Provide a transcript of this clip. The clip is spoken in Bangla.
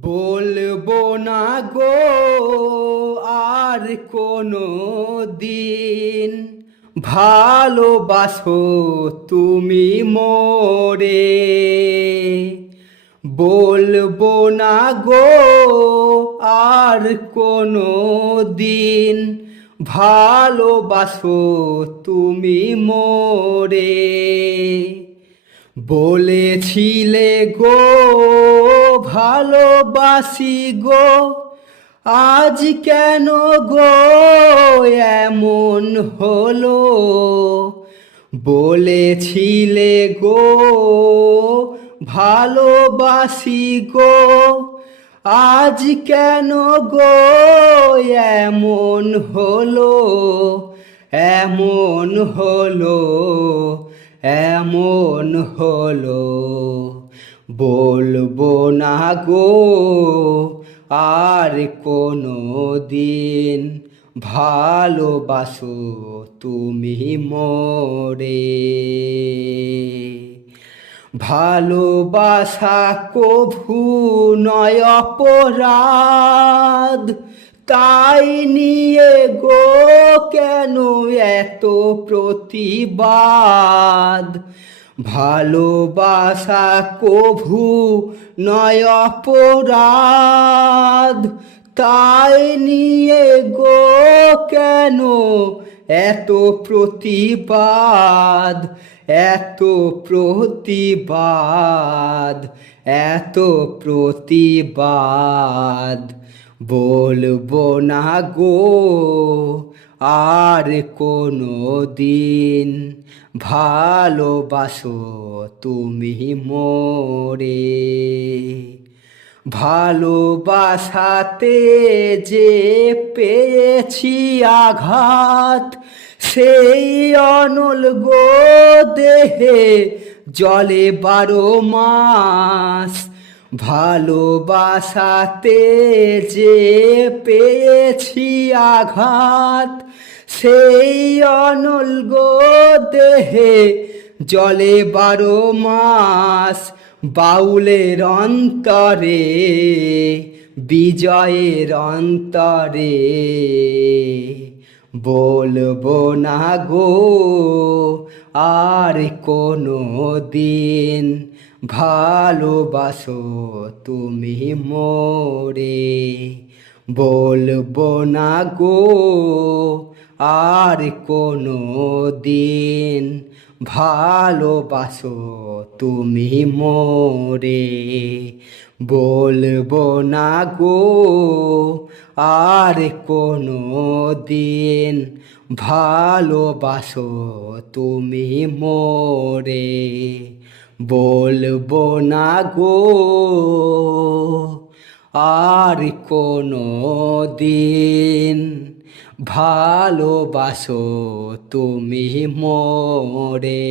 বলবো না গো আর কোনো দিন, ভালোবাসো তুমি মোরে। বলবো না গো আর কোনো দিন, ভালোবাসো তুমি মোরে। বলেছিলে গো ভালোবাসি গো, আজ কেন গো এমন হলো? বলেছিলে গো ভালোবাসি গো, আজ কেন গো এমন হলো? এমন হলো, এমন হলো। বলবো না গো আর কোনো দিন, ভালোবাসো তুমি মোরে। ভালোবাসা কভু নয় অপরাধ, তাই নিয়ে গো কেন এত প্রতিবাদ? ভালোবাসা কভু নয় অপরাধ, তাই নিয়ে গো কেন এত প্রতিবাদ? এত প্রতিবাদ, এত প্রতিবাদ। বলবো না গো আর কোনো দিন, ভালোবাসো তুমি মোরে। ভালোবাসাতে যে পেয়েছি আঘাত, সেই অনল গো দেহে জলে 12 মাস। ভালোবাসাতে যে পেয়েছি আঘাত, সেই অনল গো দেহে জলে 12 মাস। বাউলের অন্তরে, বিজয়ের অন্তরে। বলবো না গো আর কোনো দিন, ভালোবাসো তুমি মোরে। বলবো না গো আর কোনো দিন, ভালোবাসো তুমি মোরে। বলবো না গো আর কোনো দিন, ভালোবাসো তুমি মোরে। বলবো না গো আর কোনো দিন, ভালোবাসো তুমি মোরে।